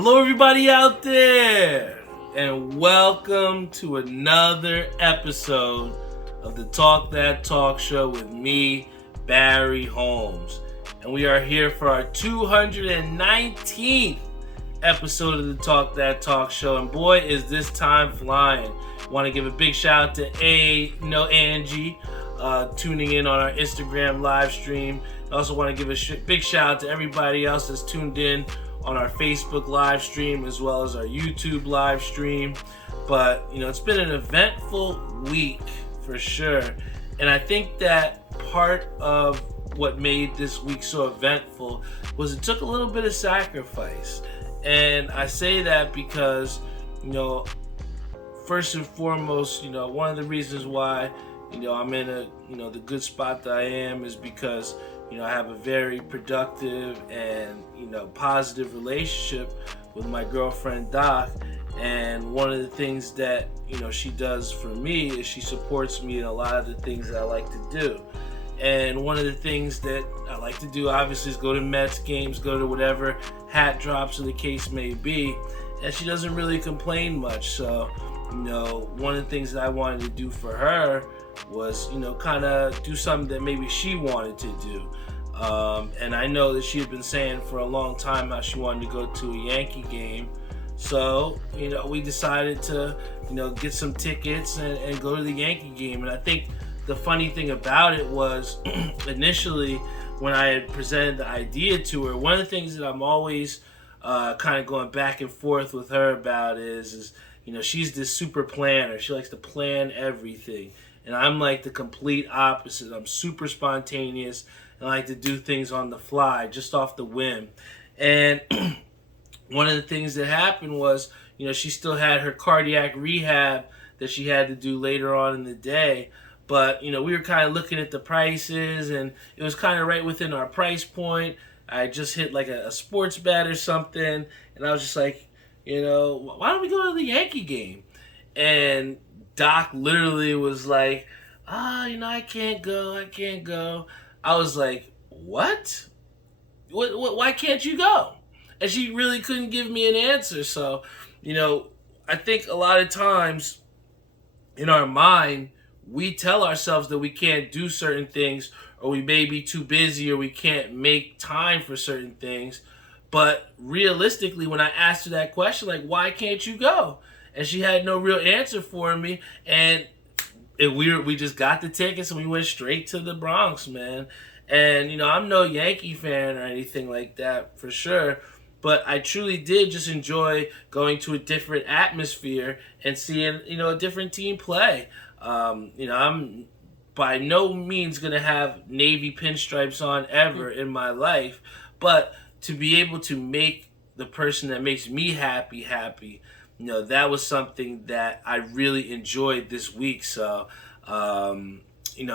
Hello, everybody out there, and welcome to another episode of the Talk That Talk Show with me, Barry Holmes. And we are here for our 219th episode of the Talk That Talk Show. And boy, is this time flying. Want to give a big shout out to Angie tuning in on our Instagram live stream. I also want to give a big shout out to everybody else that's tuned in on our Facebook live stream as well as our YouTube live stream. But it's been an eventful week for sure, and I think that part of what made this week so eventful was it took a little bit of sacrifice. And I say that because first and foremost, one of the reasons why I'm in the good spot that I am is because I have a very productive and positive relationship with my girlfriend Doc. And one of the things that she does for me is she supports me in a lot of the things that I like to do. And one of the things that I like to do obviously is go to Mets games, go to whatever hat drops or the case may be. And she doesn't really complain much. So one of the things that I wanted to do for her was kind of do something that maybe she wanted to do. And I know that she had been saying for a long time how she wanted to go to a Yankee game. So we decided to get some tickets and go to the Yankee game. And I think the funny thing about it was initially when I had presented the idea to her, one of the things that I'm always kind of going back and forth with her about is she's this super planner. She likes to plan everything. And I'm like the complete opposite. I'm super spontaneous and I like to do things on the fly, just off the whim. And one of the things that happened was, she still had her cardiac rehab that she had to do later on in the day. But, we were kind of looking at the prices and it was kind of right within our price point. I just hit like a sports bet or something. And I was just like, why don't we go to the Yankee game? And Doc literally was like, I can't go. I was like, what? Why can't you go? And she really couldn't give me an answer. So, I think a lot of times in our mind, we tell ourselves that we can't do certain things, or we may be too busy, or we can't make time for certain things. But realistically, when I asked her that question, like, why can't you go? And she had no real answer for me. And we just got the tickets and we went straight to the Bronx, man. And, I'm no Yankee fan or anything like that for sure. But I truly did just enjoy going to a different atmosphere and seeing, a different team play. I'm by no means going to have Navy pinstripes on ever in my life. But to be able to make the person that makes me happy, that was something that I really enjoyed this week. So, to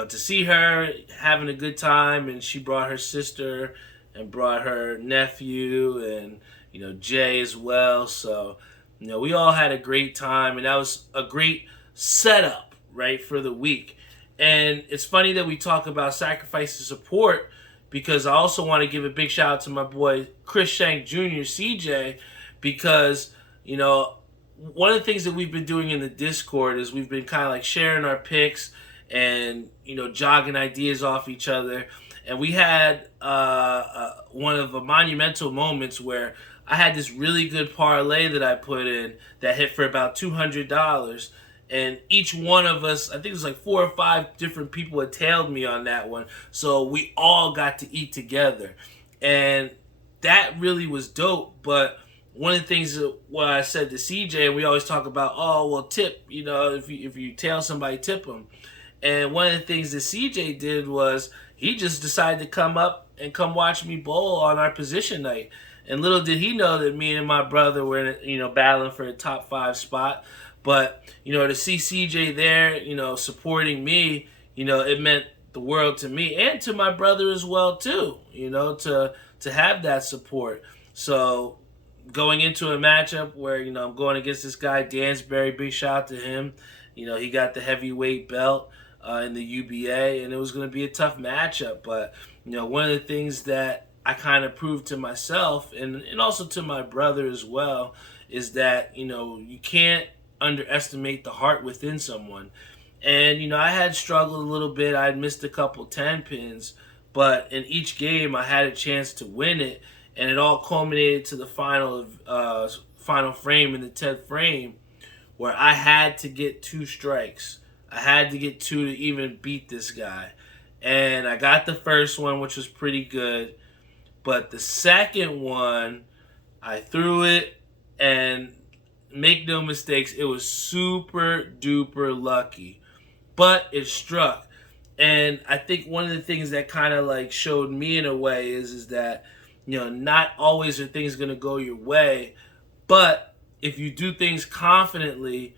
see her having a good time, and she brought her sister and brought her nephew and, Jay as well. So, we all had a great time, and that was a great setup, right, for the week. And it's funny that we talk about sacrifice to support, because I also want to give a big shout out to my boy Chris Shank Jr., CJ, because, one of the things that we've been doing in the Discord is we've been kind of like sharing our picks and, jogging ideas off each other. And we had one of the monumental moments where I had this really good parlay that I put in that hit for about $200. And each one of us, I think it was like 4 or 5 different people had tailed me on that one. So we all got to eat together. And that really was dope. But one of the things that what I said to CJ, we always talk about, tip, if you tail somebody, tip them. And one of the things that CJ did was he just decided to come up and come watch me bowl on our position night. And little did he know that me and my brother were, battling for a top 5 spot. But, to see CJ there, supporting me, it meant the world to me and to my brother as well, too, to have that support. So going into a matchup where, I'm going against this guy, Dansbury, big shout out to him. He got the heavyweight belt in the UBA, and it was going to be a tough matchup. But, one of the things that I kind of proved to myself and also to my brother as well is that, you can't underestimate the heart within someone. And, I had struggled a little bit. I had missed a couple 10 pins, but in each game I had a chance to win it. And it all culminated to the final frame in the 10th frame where I had to get 2 strikes. I had to get 2 to even beat this guy. And I got the first one, which was pretty good. But the second one, I threw it, and make no mistakes, it was super duper lucky. But it struck. And I think one of the things that kind of like showed me in a way is that, not always are things going to go your way. But if you do things confidently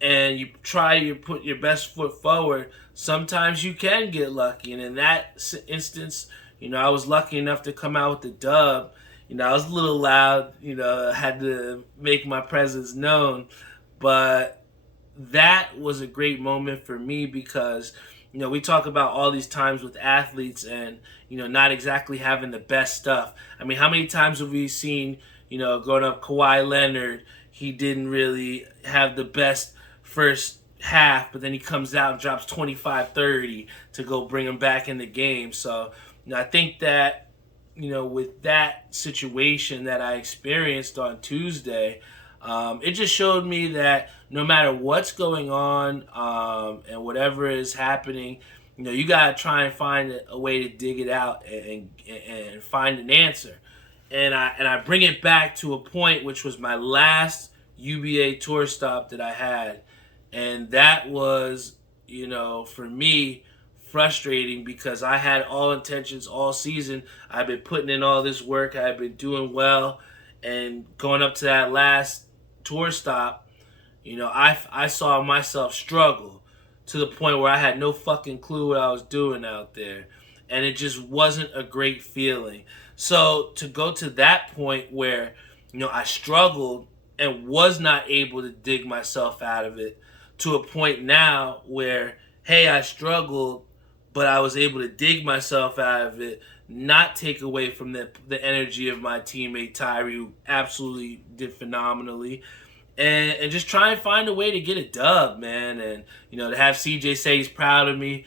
and you put your best foot forward, sometimes you can get lucky. And in that instance, I was lucky enough to come out with the dub. I was a little loud, had to make my presence known. But that was a great moment for me because, we talk about all these times with athletes and, not exactly having the best stuff. I mean, how many times have we seen, growing up, Kawhi Leonard, he didn't really have the best first half, but then he comes out and drops 25-30 to go bring him back in the game. So, I think that, with that situation that I experienced on Tuesday, it just showed me that no matter what's going on and whatever is happening, you got to try and find a way to dig it out and find an answer. And I bring it back to a point which was my last UBA tour stop that I had. And that was, for me, frustrating because I had all intentions all season. I've been putting in all this work. I've been doing well. And going up to that last tour stop, I saw myself struggle to the point where I had no fucking clue what I was doing out there. And it just wasn't a great feeling. So to go to that point where, I struggled and was not able to dig myself out of it, to a point now where, hey, I struggled, but I was able to dig myself out of it, not take away from the energy of my teammate Tyree, who absolutely did phenomenally, and just try and find a way to get a dub, man. And, to have CJ say he's proud of me,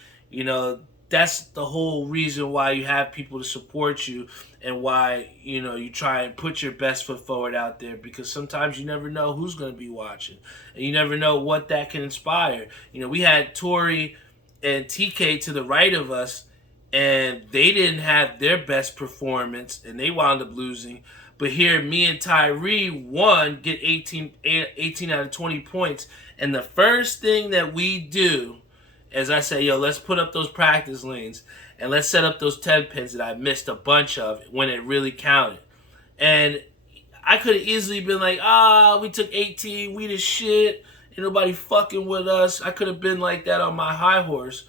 that's the whole reason why you have people to support you and why, you try and put your best foot forward out there, because sometimes you never know who's going to be watching and you never know what that can inspire. We had Tori and TK to the right of us, and they didn't have their best performance and they wound up losing. But here, me and Tyree get 18 out of 20 points. And the first thing that we do is I say, let's put up those practice lanes and let's set up those 10 pins that I missed a bunch of when it really counted. And I could have easily been like, we took 18, we the shit, ain't nobody fucking with us. I could have been like that on my high horse.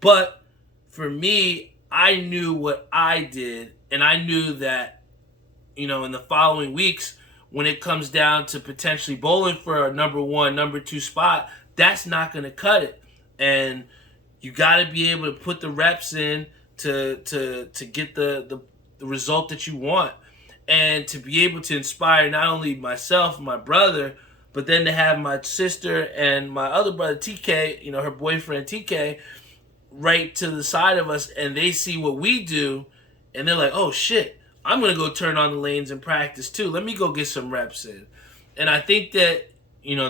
But for me, I knew what I did, and I knew that, in the following weeks, when it comes down to potentially bowling for a number 1, number 2 spot, that's not going to cut it. And you got to be able to put the reps in to get the result that you want, and to be able to inspire not only myself and my brother, but then to have my sister and my other brother TK, her boyfriend TK, right to the side of us, and they see what we do, and they're like, oh shit, I'm going to go turn on the lanes and practice too. Let me go get some reps in. And I think that,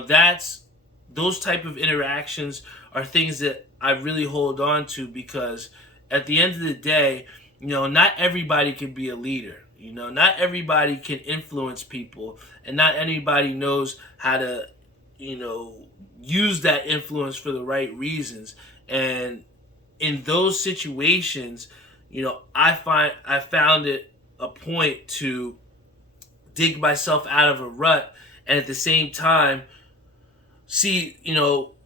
that's those type of interactions are things that I really hold on to, because at the end of the day, not everybody can be a leader. Not everybody can influence people, and not anybody knows how to, use that influence for the right reasons. And in those situations, I found it a point to dig myself out of a rut, and at the same time see,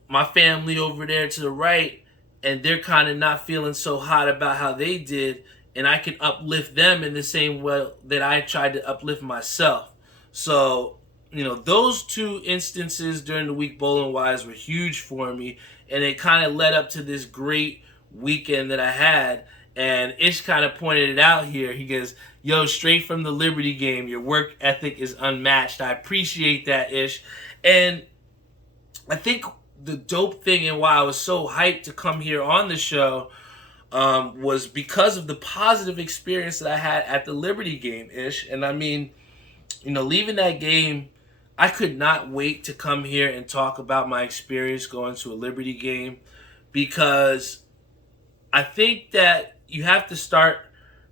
my family over there to the right, and they're kind of not feeling so hot about how they did, and I can uplift them in the same way that I tried to uplift myself. So, those 2 instances during the week bowling-wise were huge for me, and it kind of led up to this great weekend that I had. And Ish kind of pointed it out here. He goes, Yo, straight from the Liberty game, your work ethic is unmatched. I appreciate that, Ish. And I think the dope thing and why I was so hyped to come here on the show was because of the positive experience that I had at the Liberty game, Ish. And I mean, leaving that game, I could not wait to come here and talk about my experience going to a Liberty game, because I think that you have to start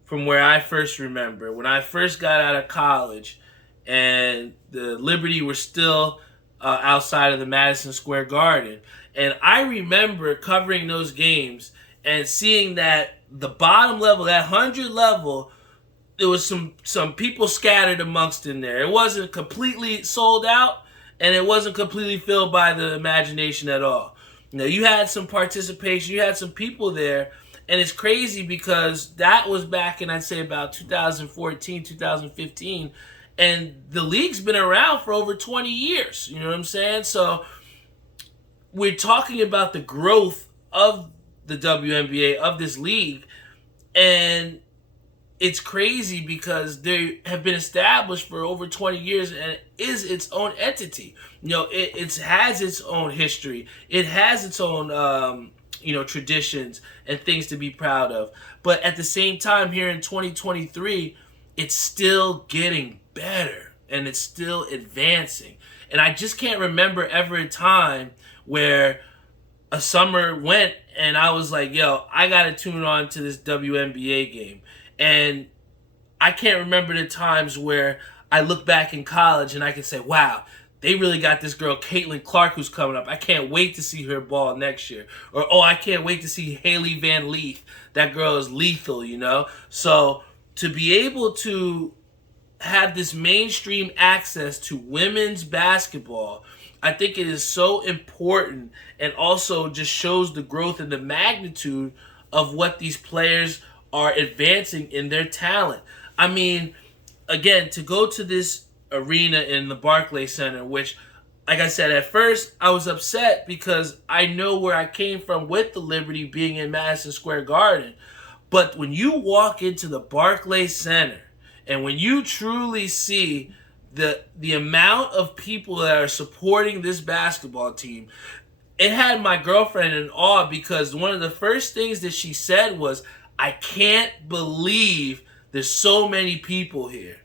from where I first remember. When I first got out of college and the Liberty were still outside of the Madison Square Garden. And I remember covering those games and seeing that the bottom level, that 100 level, there was some people scattered amongst in there. It wasn't completely sold out, and it wasn't completely filled by the imagination at all. You had some participation, you had some people there, and it's crazy because that was back in, I'd say, about 2014, 2015, and the league's been around for over 20 years. You know what I'm saying? So we're talking about the growth of the WNBA, of this league, and it's crazy because they have been established for over 20 years and it is its own entity. It has its own history. It has its own, traditions and things to be proud of. But at the same time, here in 2023, it's still getting better and it's still advancing. And I just can't remember ever a time where a summer went and I was like, yo, I got to tune on to this WNBA game. And I can't remember the times where I look back in college and I can say, wow, they really got this girl, Caitlin Clark, who's coming up. I can't wait to see her ball next year. Or, oh, I can't wait to see Haley Van Leeth. That girl is lethal, So to be able to have this mainstream access to women's basketball, I think it is so important, and also just shows the growth and the magnitude of what these players are advancing in their talent. I mean, again, to go to this arena in the Barclays Center, which, like I said, at first I was upset because I know where I came from with the Liberty being in Madison Square Garden. But when you walk into the Barclays Center and when you truly see the amount of people that are supporting this basketball team, it had my girlfriend in awe, because one of the first things that she said was, I can't believe there's so many people here.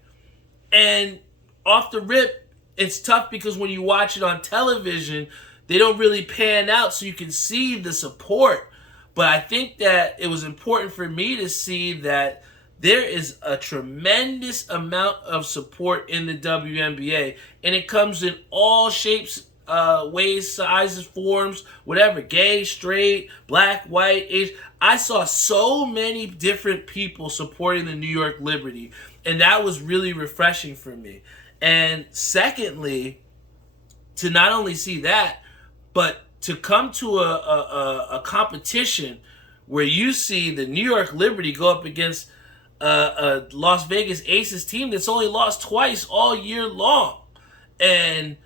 And off the rip, it's tough because when you watch it on television, they don't really pan out so you can see the support. But I think that it was important for me to see that there is a tremendous amount of support in the WNBA, and it comes in all shapes, ways, sizes, forms, whatever, gay, straight, black, white, Asian. I saw so many different people supporting the New York Liberty, and that was really refreshing for me. And secondly, to not only see that, but to come to a competition where you see the New York Liberty go up against a Las Vegas Aces team that's only lost twice all year long. And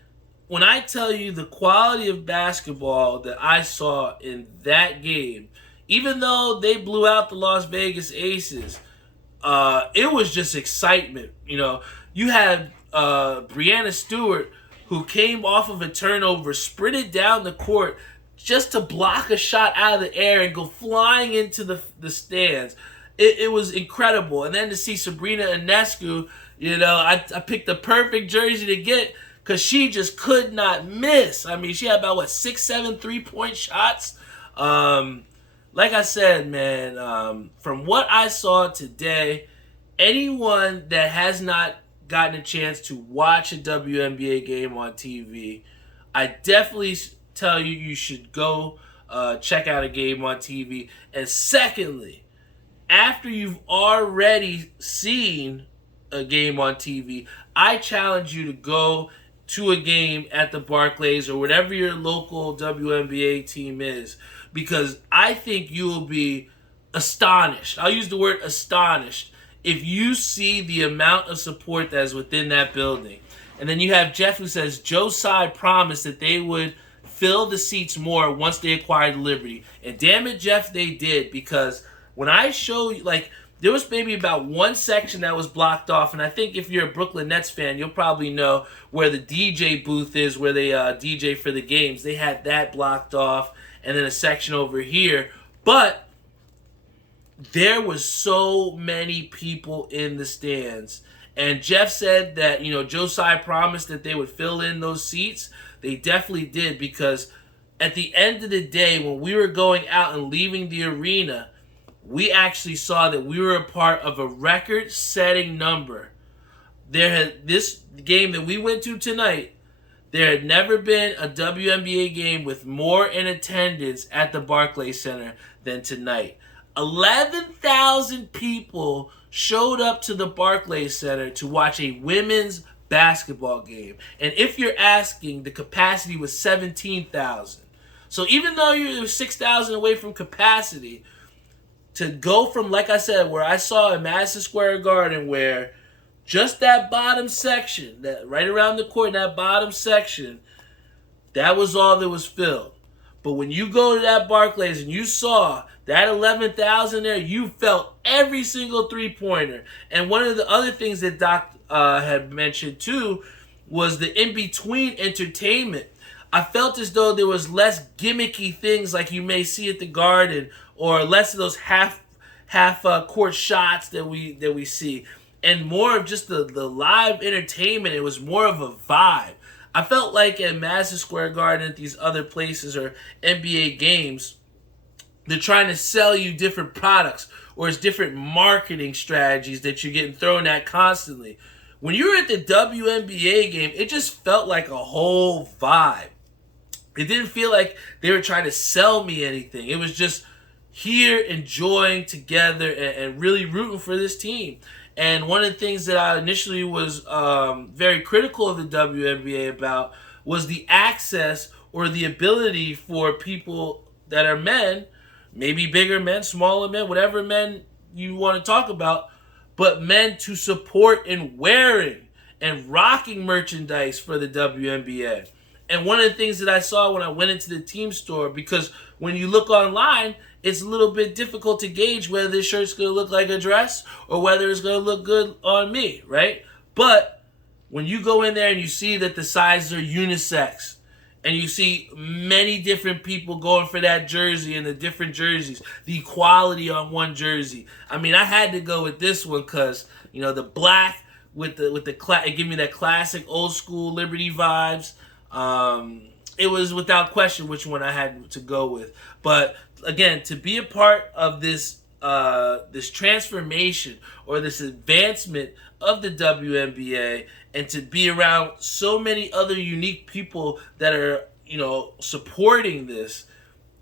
when I tell you the quality of basketball that I saw in that game, even though they blew out the Las Vegas Aces, it was just excitement. You had Breanna Stewart, who came off of a turnover, sprinted down the court just to block a shot out of the air and go flying into the stands. It was incredible. And then to see Sabrina Ionescu, I picked the perfect jersey to get because she just could not miss. I mean, she had about, 6-7 3-point shots. Like I said, man, from what I saw today, anyone that has not gotten a chance to watch a WNBA game on TV, I definitely tell you should go check out a game on TV. And secondly, after you've already seen a game on TV, I challenge you to go to a game at the Barclays or whatever your local WNBA team is, because I think you will be astonished. I'll use the word astonished if you see the amount of support that is within that building. And then you have Jeff, who says Joe Tsai promised that they would fill the seats more once they acquired Liberty. And damn it, Jeff, they did, because when I show you, there was maybe about one section that was blocked off, and I think if you're a Brooklyn Nets fan, you'll probably know where the DJ booth is, where they DJ for the games. They had that blocked off, and then a section over here. But there was so many people in the stands. And Jeff said that, Joe Tsai promised that they would fill in those seats. They definitely did, because at the end of the day, when we were going out and leaving the arena, we actually saw that we were a part of a record-setting number. This game that we went to tonight, there had never been a WNBA game with more in attendance at the Barclays Center than tonight. 11,000 people showed up to the Barclays Center to watch a women's basketball game. And if you're asking, the capacity was 17,000. So even though you're 6,000 away from capacity, to go from, like I said, where I saw in Madison Square Garden, where just that bottom section, that right around the court, that bottom section, that was all that was filled. But when you go to that Barclays and you saw that 11,000 there, you felt every single three-pointer. And one of the other things that Doc had mentioned too was the in-between entertainment. I felt as though there was less gimmicky things like you may see at the Garden, or less of those half court shots that we see, and more of just the live entertainment. It was more of a vibe. I felt like at Madison Square Garden, at these other places or NBA games, they're trying to sell you different products, or it's different marketing strategies that you're getting thrown at constantly. When you were at the WNBA game, it just felt like a whole vibe. It didn't feel like they were trying to sell me anything. It was just here enjoying together and really rooting for this team. And one of the things that I initially was very critical of the WNBA about was the access or the ability for people that are men, maybe bigger men, smaller men, whatever men you want to talk about, but men to support in wearing and rocking merchandise for the WNBA. And one of the things that I saw when I went into the team store, because when you look online, it's a little bit difficult to gauge whether this shirt's going to look like a dress or whether it's going to look good on me, right? But when you go in there and you see that the sizes are unisex, and you see many different people going for that jersey and the different jerseys, the quality on one jersey. I mean, I had to go with this one because, the black with the it gave me that classic old school Liberty vibes. It was without question which one I had to go with. But again, to be a part of this transformation or this advancement of the WNBA, and to be around so many other unique people that are, supporting this,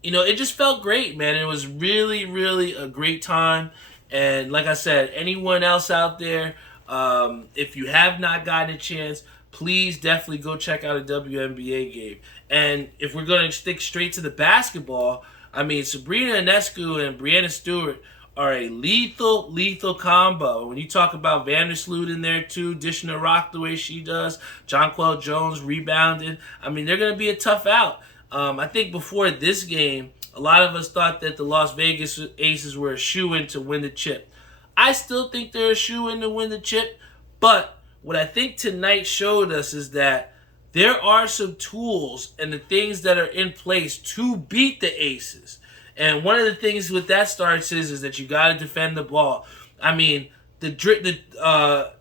it just felt great, man. It was really, really a great time. And like I said, anyone else out there, if you have not gotten a chance, please definitely go check out a WNBA game. And if we're going to stick straight to the basketball, I mean, Sabrina Ionescu and Breanna Stewart are a lethal combo. When you talk about Vandersloot in there too, dishing the rock the way she does, Jonquel Jones rebounding, I mean, they're going to be a tough out. I think before this game, a lot of us thought that the Las Vegas Aces were a shoo-in to win the chip. I still think they're a shoo-in to win the chip, but what I think tonight showed us is that there are some tools and the things that are in place to beat the Aces. And one of the things with that starts is that you got to defend the ball. I mean,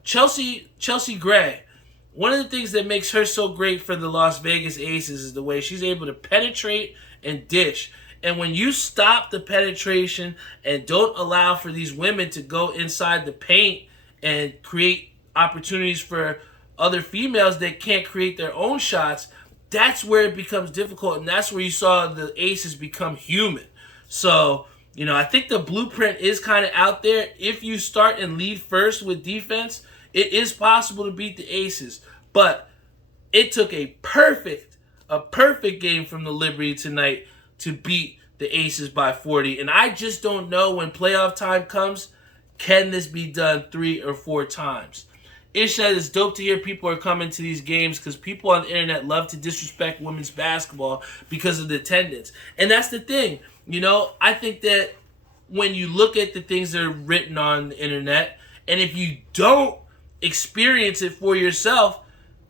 Chelsea Gray, one of the things that makes her so great for the Las Vegas Aces is the way she's able to penetrate and dish. And when you stop the penetration and don't allow for these women to go inside the paint and create opportunities for other females that can't create their own shots, that's where it becomes difficult. And that's where you saw the Aces become human. So, I think the blueprint is kind of out there. If you start and lead first with defense, it is possible to beat the Aces. But it took a perfect game from the Liberty tonight to beat the Aces by 40. And I just don't know when playoff time comes, can this be done 3 or 4 times? Isha, it's dope to hear people are coming to these games because people on the internet love to disrespect women's basketball because of the attendance. And that's the thing. I think that when you look at the things that are written on the internet, and if you don't experience it for yourself,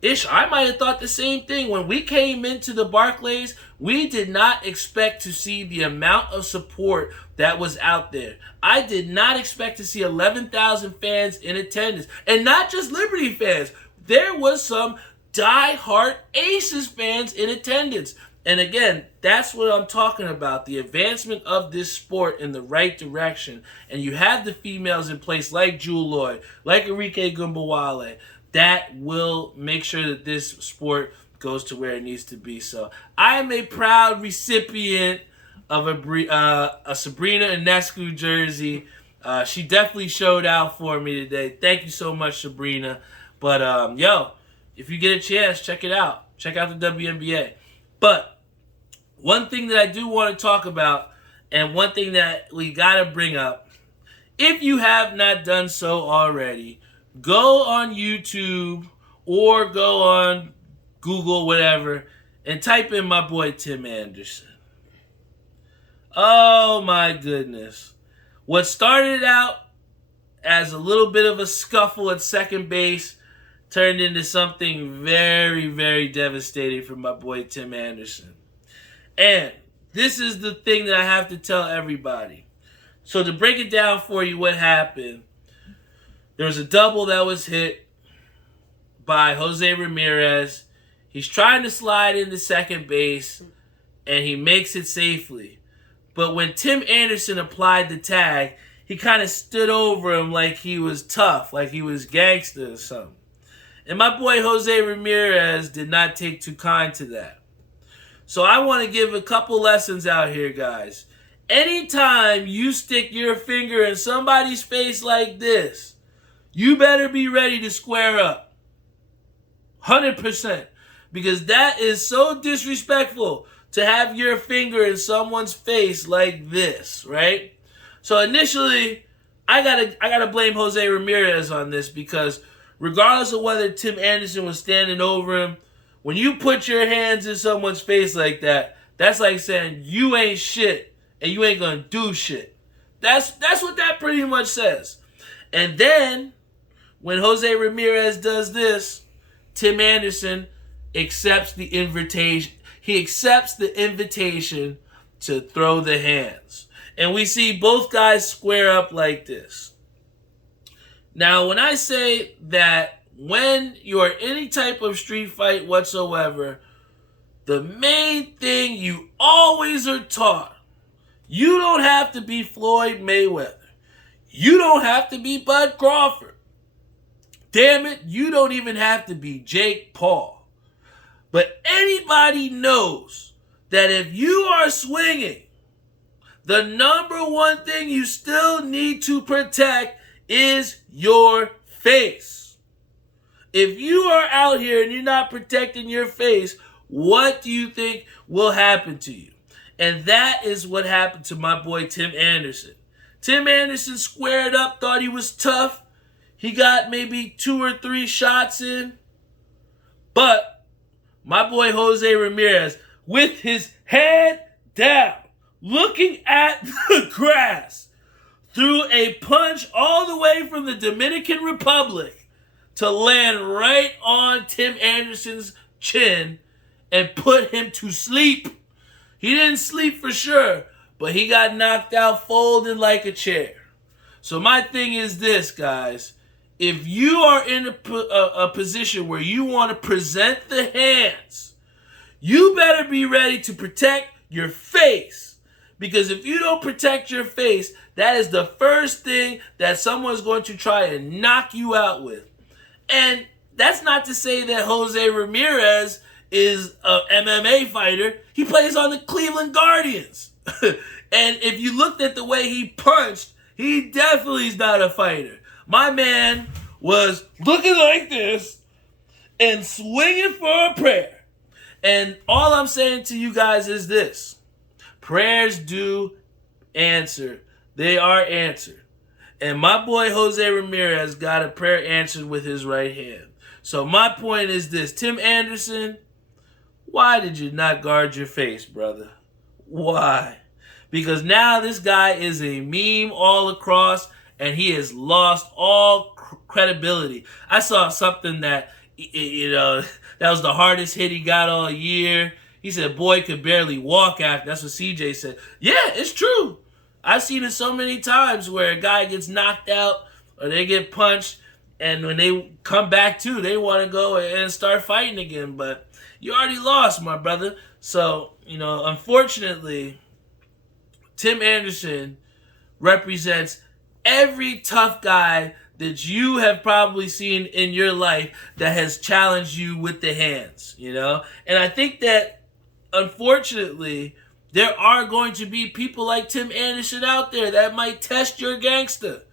I might have thought the same thing. When we came into the Barclays, we did not expect to see the amount of support that was out there. I did not expect to see 11,000 fans in attendance. And not just Liberty fans. There was some die-hard Aces fans in attendance. And again, that's what I'm talking about. The advancement of this sport in the right direction. And you have the females in place like Jewel Lloyd, like Arike Gumbawale, that will make sure that this sport goes to where it needs to be. So I am a proud recipient of a Sabrina Ionescu jersey. She definitely showed out for me today. Thank you so much, Sabrina. But, if you get a chance, check it out. Check out the WNBA. But one thing that I do want to talk about, and one thing that we got to bring up, if you have not done so already, go on YouTube or go on Google, whatever, and type in my boy Tim Anderson. Oh my goodness. What started out as a little bit of a scuffle at second base turned into something very, very devastating for my boy Tim Anderson. And this is the thing that I have to tell everybody. So to break it down for you, what happened, there was a double that was hit by Jose Ramirez. He's trying to slide into second base, and he makes it safely. But when Tim Anderson applied the tag, he kind of stood over him like he was tough, like he was gangster or something. And my boy Jose Ramirez did not take too kind to that. So I want to give a couple lessons out here, guys. Anytime you stick your finger in somebody's face like this, you better be ready to square up. 100%. Because that is so disrespectful to have your finger in someone's face like this, right? So initially, I gotta blame Jose Ramirez on this, because regardless of whether Tim Anderson was standing over him, when you put your hands in someone's face like that, that's like saying you ain't shit and you ain't gonna do shit. That's what that pretty much says. And then when Jose Ramirez does this, Tim Anderson accepts the invitation. He accepts the invitation to throw the hands. And we see both guys square up like this. Now, when I say that when you're any type of street fight whatsoever, the main thing you always are taught, you don't have to be Floyd Mayweather. You don't have to be Bud Crawford. Damn it, you don't even have to be Jake Paul. But anybody knows that if you are swinging, the number one thing you still need to protect is your face. If you are out here and you're not protecting your face, what do you think will happen to you? And that is what happened to my boy Tim Anderson. Tim Anderson squared up, thought he was tough. He got maybe 2 or 3 shots in. But my boy Jose Ramirez, with his head down, looking at the grass, threw a punch all the way from the Dominican Republic to land right on Tim Anderson's chin and put him to sleep. He didn't sleep for sure, but he got knocked out folded like a chair. So my thing is this, guys. If you are in a position where you want to present the hands, you better be ready to protect your face. Because if you don't protect your face, that is the first thing that someone's going to try and knock you out with. And that's not to say that Jose Ramirez is an MMA fighter. He plays on the Cleveland Guardians. And if you looked at the way he punched, he definitely is not a fighter. My man was looking like this and swinging for a prayer. And all I'm saying to you guys is this. Prayers do answer. They are answered. And my boy Jose Ramirez got a prayer answered with his right hand. So my point is this. Tim Anderson, why did you not guard your face, brother? Why? because now this guy is a meme all across, and he has lost all credibility. I saw something that, that was the hardest hit he got all year. He said, boy could barely walk after. That's what CJ said. Yeah, it's true. I've seen it so many times where a guy gets knocked out or they get punched, and when they come back to, they want to go and start fighting again. But you already lost, my brother. So, unfortunately, Tim Anderson represents every tough guy that you have probably seen in your life that has challenged you with the hands, And I think that, unfortunately, there are going to be people like Tim Anderson out there that might test your gangster.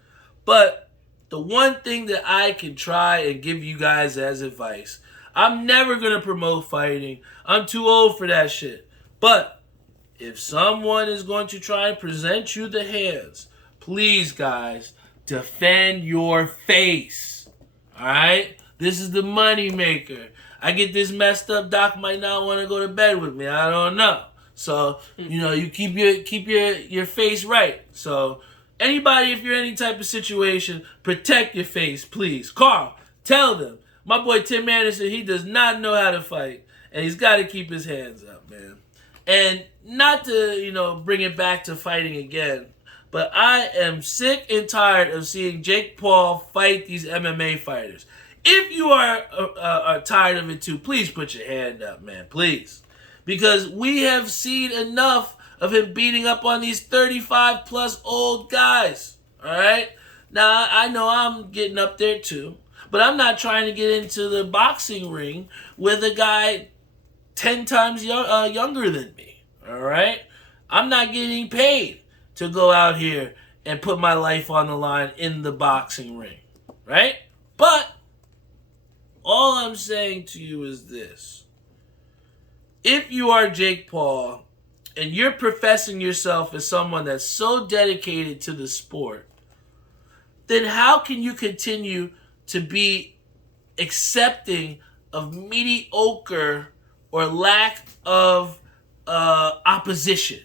But the one thing that I can try and give you guys as advice, I'm never going to promote fighting. I'm too old for that shit. But if someone is going to try and present you the hands, please, guys, defend your face. Alright? This is the money maker. I get this messed up, Doc might not want to go to bed with me. I don't know. So, you keep your face right. So, anybody, if you're in any type of situation, protect your face, please. Carl, tell them. My boy Tim Anderson, he does not know how to fight. And he's got to keep his hands up, man. And not to, bring it back to fighting again, but I am sick and tired of seeing Jake Paul fight these MMA fighters. If you are tired of it too, please put your hand up, man, please. Because we have seen enough of him beating up on these 35-plus old guys, all right? Now, I know I'm getting up there too, but I'm not trying to get into the boxing ring with a guy 10 times younger than me, all right? I'm not getting paid to go out here and put my life on the line in the boxing ring, right? But all I'm saying to you is this. If you are Jake Paul and you're professing yourself as someone that's so dedicated to the sport, then how can you continue to be accepting of mediocre or lack of opposition,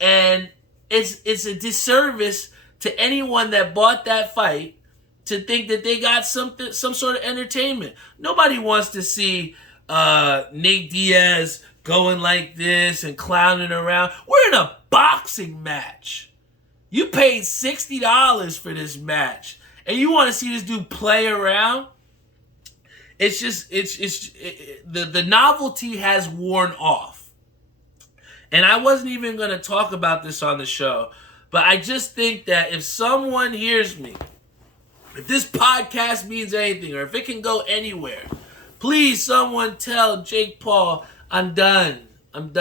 And it's a disservice to anyone that bought that fight to think that they got some sort of entertainment. Nobody wants to see Nate Diaz going like this and clowning around. We're in a boxing match. You paid $60 for this match, and you want to see this dude play around? The novelty has worn off. And I wasn't even going to talk about this on the show, but I just think that if someone hears me, if this podcast means anything, or if it can go anywhere, please, someone tell Jake Paul, I'm done. I'm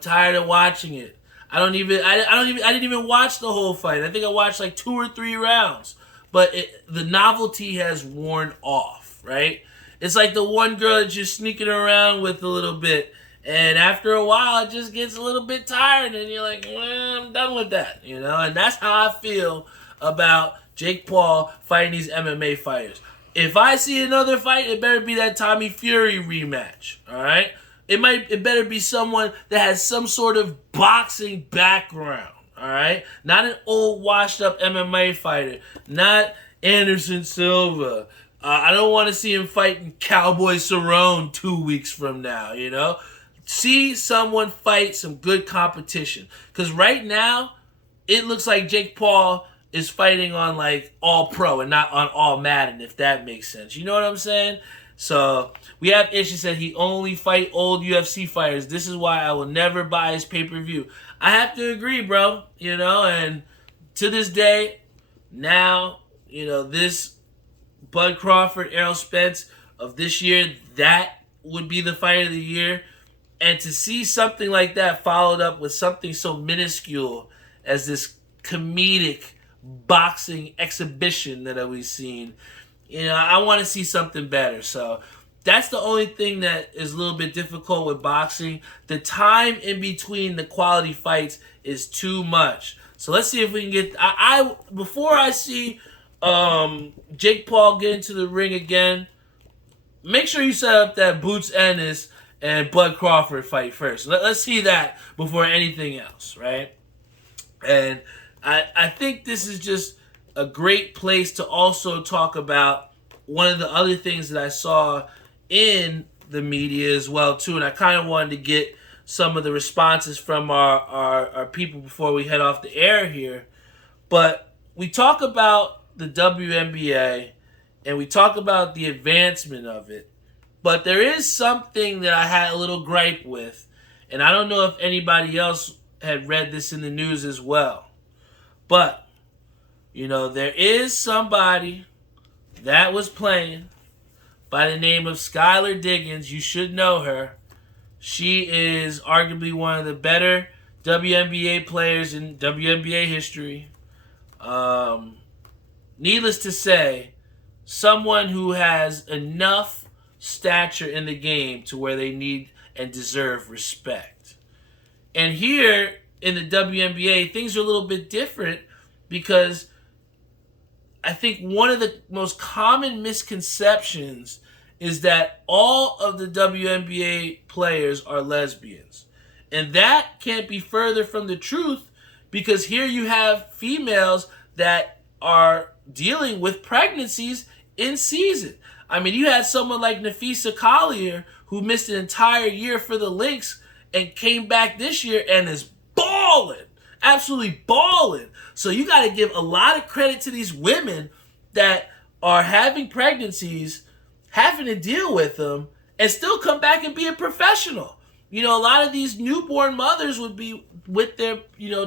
tired of watching it. I didn't even watch the whole fight. I think I watched like 2 or 3 rounds. But the novelty has worn off, right? It's like the one girl that you're sneaking around with a little bit, and after a while, it just gets a little bit tired, and you're like, I'm done with that, And that's how I feel about Jake Paul fighting these MMA fighters. If I see another fight, it better be that Tommy Fury rematch, all right? It better be someone that has some sort of boxing background, all right? Not an old washed-up MMA fighter. Not Anderson Silva. I don't want to see him fighting Cowboy Cerrone 2 weeks from now, See someone fight some good competition. Because right now, it looks like Jake Paul is fighting on like All Pro and not on All Madden, if that makes sense. You know what I'm saying? So we have Ishi said he only fight old UFC fighters. This is why I will never buy his pay-per-view. I have to agree, bro. And to this day, now, this Bud Crawford, Errol Spence of this year, that would be the fight of the year. And to see something like that followed up with something so minuscule as this comedic boxing exhibition that we've seen, I want to see something better. So that's the only thing that is a little bit difficult with boxing. The time in between the quality fights is too much. So let's see if we can get... before I see Jake Paul get into the ring again, make sure you set up that Boots Ennis and Bud Crawford fight first. Let's see that before anything else, right? And I think this is just a great place to also talk about one of the other things that I saw in the media as well too. And I kind of wanted to get some of the responses from our people before we head off the air here. But we talk about the WNBA and we talk about the advancement of it. But there is something that I had a little gripe with. And I don't know if anybody else had read this in the news as well. But, there is somebody that was playing by the name of Skylar Diggins. You should know her. She is arguably one of the better WNBA players in WNBA history. Needless to say, someone who has enough stature in the game to where they need and deserve respect. And here in the WNBA, things are a little bit different because I think one of the most common misconceptions is that all of the WNBA players are lesbians. And that can't be further from the truth because here you have females that are dealing with pregnancies in season. I mean, you had someone like Nafisa Collier who missed an entire year for the Lynx and came back this year and is balling, absolutely balling. So you got to give a lot of credit to these women that are having pregnancies, having to deal with them, and still come back and be a professional. A lot of these newborn mothers would be with their,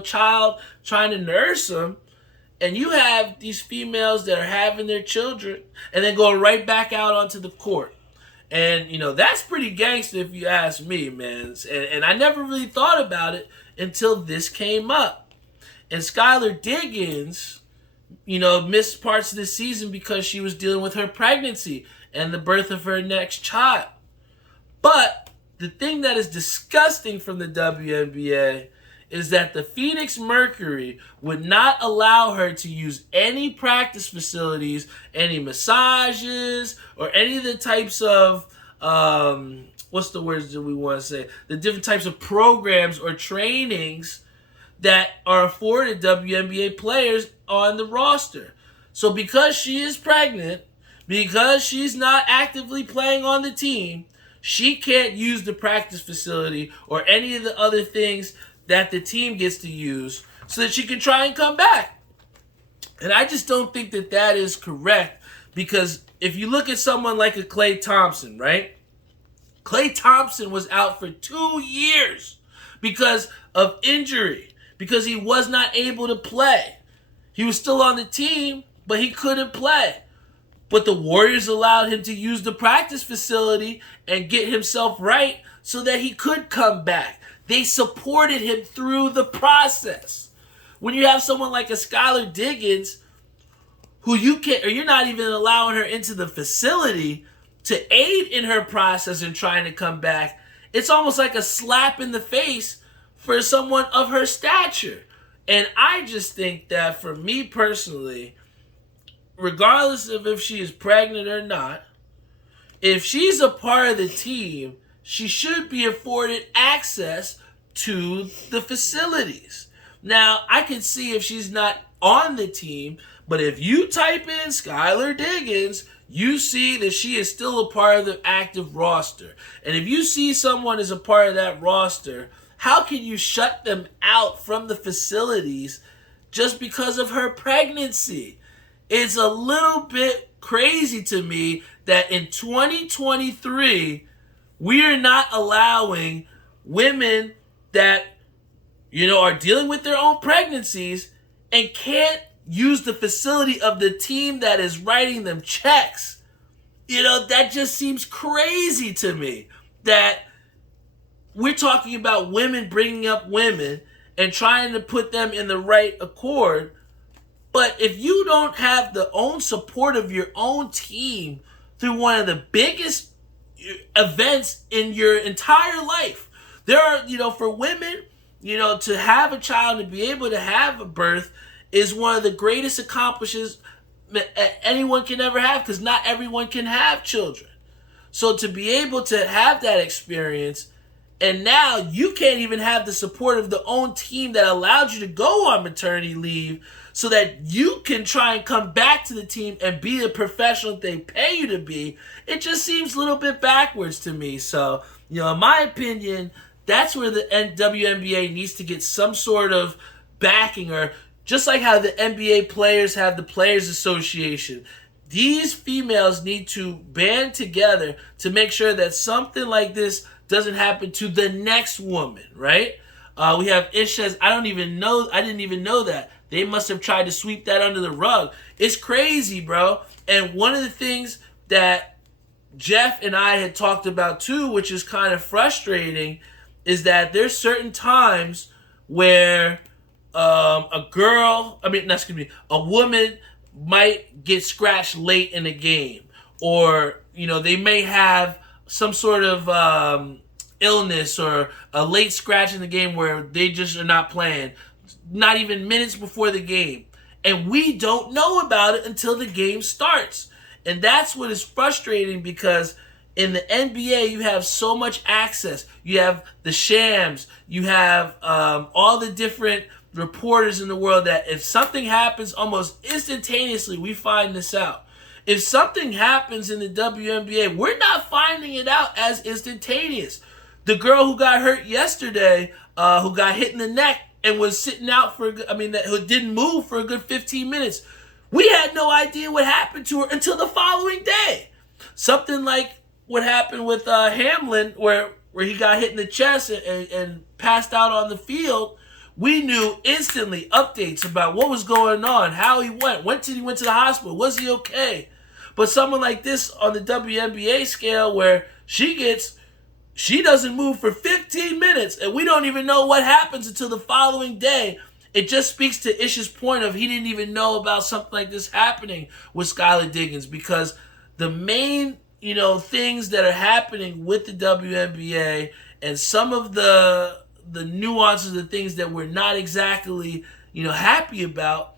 child trying to nurse them. And you have these females that are having their children and then going right back out onto the court. And, that's pretty gangster if you ask me, man. And I never really thought about it until this came up. And Skylar Diggins, missed parts of the season because she was dealing with her pregnancy and the birth of her next child. But the thing that is disgusting from the WNBA is that the Phoenix Mercury would not allow her to use any practice facilities, any massages, or any of the types of, what's the words that we want to say? The different types of programs or trainings that are afforded WNBA players on the roster. So because she is pregnant, because she's not actively playing on the team, she can't use the practice facility or any of the other things that the team gets to use so that she can try and come back. And I just don't think that that is correct because if you look at someone like a Klay Thompson, right? Klay Thompson was out for 2 years because of injury, because he was not able to play. He was still on the team, but he couldn't play. But the Warriors allowed him to use the practice facility and get himself right so that he could come back. They supported him through the process. When you have someone like a Skylar Diggins, who you're not even allowing her into the facility to aid in her process and trying to come back, it's almost like a slap in the face for someone of her stature. And I just think that for me personally, regardless of if she is pregnant or not, if she's a part of the team, she should be afforded access to the facilities. Now, I can see if she's not on the team, but if you type in Skylar Diggins, you see that she is still a part of the active roster. And if you see someone as a part of that roster, how can you shut them out from the facilities just because of her pregnancy? It's a little bit crazy to me that in 2023, we are not allowing women that, are dealing with their own pregnancies and can't use the facility of the team that is writing them checks. That just seems crazy to me that we're talking about women bringing up women and trying to put them in the right accord. But if you don't have the own support of your own team through one of the biggest events in your entire life, there are, for women, to have a child and be able to have a birth is one of the greatest accomplishments anyone can ever have because not everyone can have children. So to be able to have that experience And now you can't even have the support of the own team that allowed you to go on maternity leave so that you can try and come back to the team and be a professional that they pay you to be. It just seems a little bit backwards to me. So, in my opinion, that's where the WNBA needs to get some sort of backing, or just like how the NBA players have the Players Association. These females need to band together to make sure that something like this doesn't happen to the next woman, right? We have Ishes. I didn't even know that. They must have tried to sweep that under the rug. It's crazy, bro. And one of the things that Jeff and I had talked about too, which is kind of frustrating, is that there's certain times where a woman might get scratched late in a game, or they may have some sort of illness or a late scratch in the game where they just are not playing, not even minutes before the game, and we don't know about it until the game starts. And that's what is frustrating, because in the NBA you have so much access. You have the Shams, you have all the different reporters in the world that if something happens, almost instantaneously we find this out. If something happens in the WNBA, we're not finding it out as instantaneous. The girl who got hurt yesterday, who got hit in the neck and was sitting out who didn't move for a good 15 minutes, we had no idea what happened to her until the following day. Something like what happened with Hamlin, where he got hit in the chest and passed out on the field. We knew instantly updates about what was going on, how he went. He went to the hospital? Was he okay? But someone like this on the WNBA scale, where she doesn't move for 15 minutes and we don't even know what happens until the following day. It just speaks to Ish's point of he didn't even know about something like this happening with Skylar Diggins, because the main, things that are happening with the WNBA and some of the nuances of things that we're not exactly, happy about,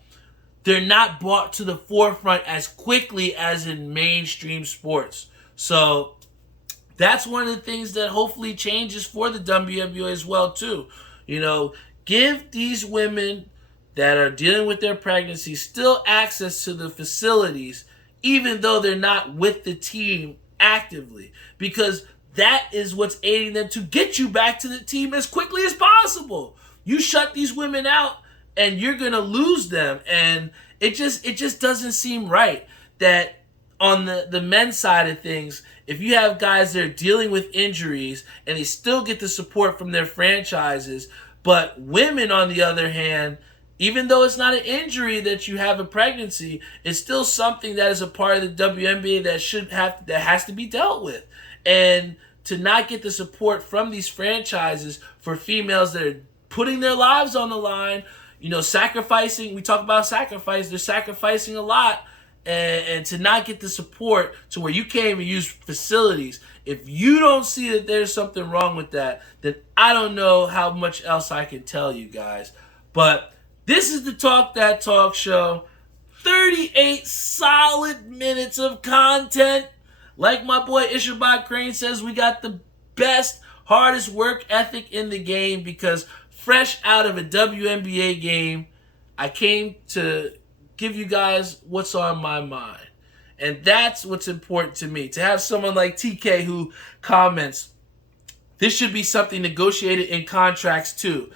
they're not brought to the forefront as quickly as in mainstream sports. So that's one of the things that hopefully changes for the WNBA as well too. Give these women that are dealing with their pregnancy still access to the facilities, even though they're not with the team actively, because that is what's aiding them to get you back to the team as quickly as possible. You shut these women out and you're going to lose them. And it just doesn't seem right that on the men's side of things, if you have guys that are dealing with injuries and they still get the support from their franchises, but women, on the other hand, even though it's not an injury that you have a pregnancy, it's still something that is a part of the WNBA that has to be dealt with. And to not get the support from these franchises for females that are putting their lives on the line, sacrificing. We talk about sacrifice. They're sacrificing a lot. And to not get the support to where you can't even use facilities. If you don't see that there's something wrong with that, then I don't know how much else I can tell you guys. But this is the Talk That Talk show. 38 solid minutes of content. Like my boy Ishabad Crane says, we got the best, hardest work ethic in the game, because fresh out of a WNBA game, I came to give you guys what's on my mind. And that's what's important to me. To have someone like TK who comments, this should be something negotiated in contracts too.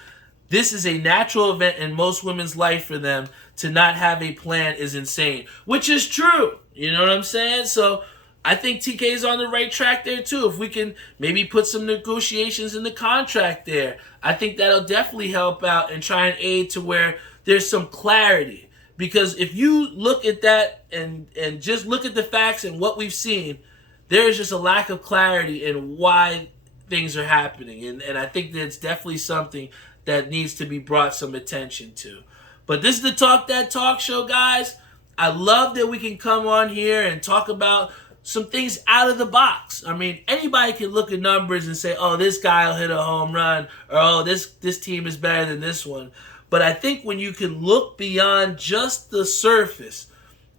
This is a natural event in most women's life for them. To not have a plan is insane. Which is true. You know what I'm saying? So I think TK is on the right track there too. If we can maybe put some negotiations in the contract there, I think that'll definitely help out and try and aid to where there's some clarity. Because if you look at that and just look at the facts and what we've seen, there is just a lack of clarity in why things are happening. And I think that it's definitely something that needs to be brought some attention to. But this is the Talk That Talk show, guys. I love that we can come on here and talk about some things out of the box. I mean, anybody can look at numbers and say, oh, this guy will hit a home run, or oh, this team is better than this one. But I think when you can look beyond just the surface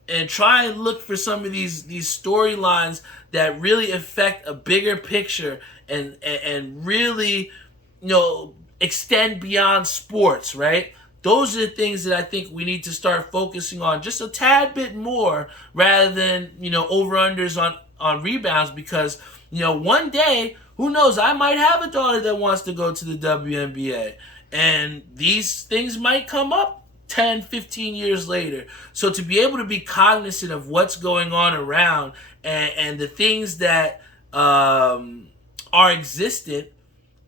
and try and look for some of these storylines that really affect a bigger picture and really, extend beyond sports, right? Those are the things that I think we need to start focusing on just a tad bit more rather than, over-unders on rebounds because, one day, who knows, I might have a daughter that wants to go to the WNBA. And these things might come up 10, 15 years later. So to be able to be cognizant of what's going on around and the things that are existent,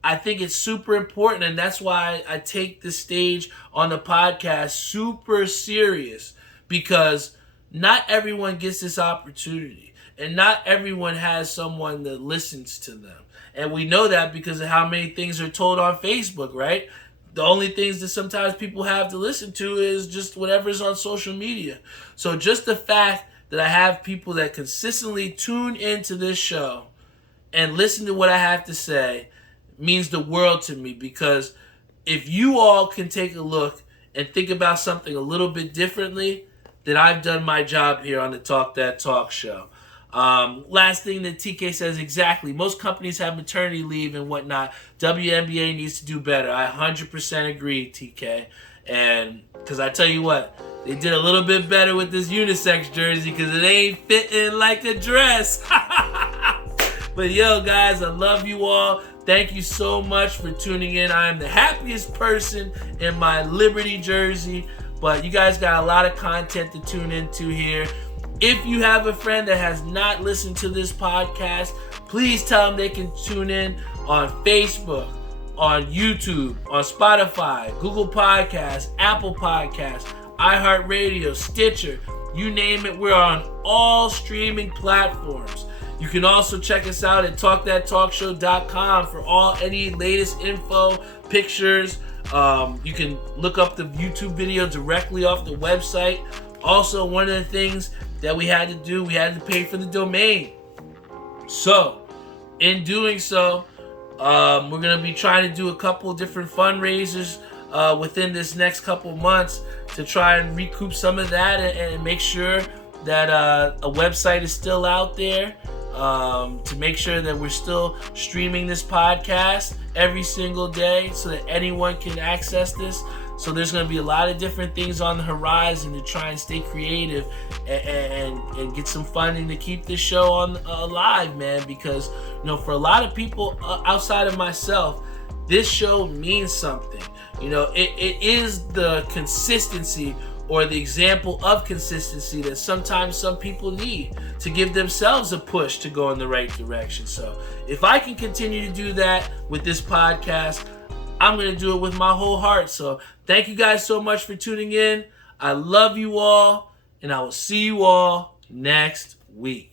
I think it's super important, and that's why I take the stage on the podcast super serious, because not everyone gets this opportunity, and not everyone has someone that listens to them. And we know that because of how many things are told on Facebook, right? The only things that sometimes people have to listen to is just whatever's on social media. So just the fact that I have people that consistently tune into this show and listen to what I have to say means the world to me, because if you all can take a look and think about something a little bit differently, then I've done my job here on the Talk That Talk show. Last thing that TK says, exactly. Most companies have maternity leave and whatnot. WNBA needs to do better. I 100% agree, TK. And because I tell you what, they did a little bit better with this unisex jersey because it ain't fitting like a dress. But yo, guys, I love you all. Thank you so much for tuning in. I am the happiest person in my Liberty jersey, but you guys got a lot of content to tune into here. If you have a friend that has not listened to this podcast, please tell them they can tune in on Facebook, on YouTube, on Spotify, Google Podcasts, Apple Podcasts, iHeartRadio, Stitcher, you name it. We're on all streaming platforms. You can also check us out at TalkThatTalkShow.com for any latest info, pictures. You can look up the YouTube video directly off the website. Also, one of the things that we had to do, we had to pay for the domain. So, in doing so, we're going to be trying to do a couple different fundraisers within this next couple months to try and recoup some of that and make sure that a website is still out there. To make sure that we're still streaming this podcast every single day so that anyone can access this. So there's going to be a lot of different things on the horizon to try and stay creative and get some funding to keep this show alive, man. Because, for a lot of people outside of myself, this show means something. It is the consistency or the example of consistency that sometimes some people need to give themselves a push to go in the right direction. So if I can continue to do that with this podcast, I'm going to do it with my whole heart. So thank you guys so much for tuning in. I love you all, and I will see you all next week.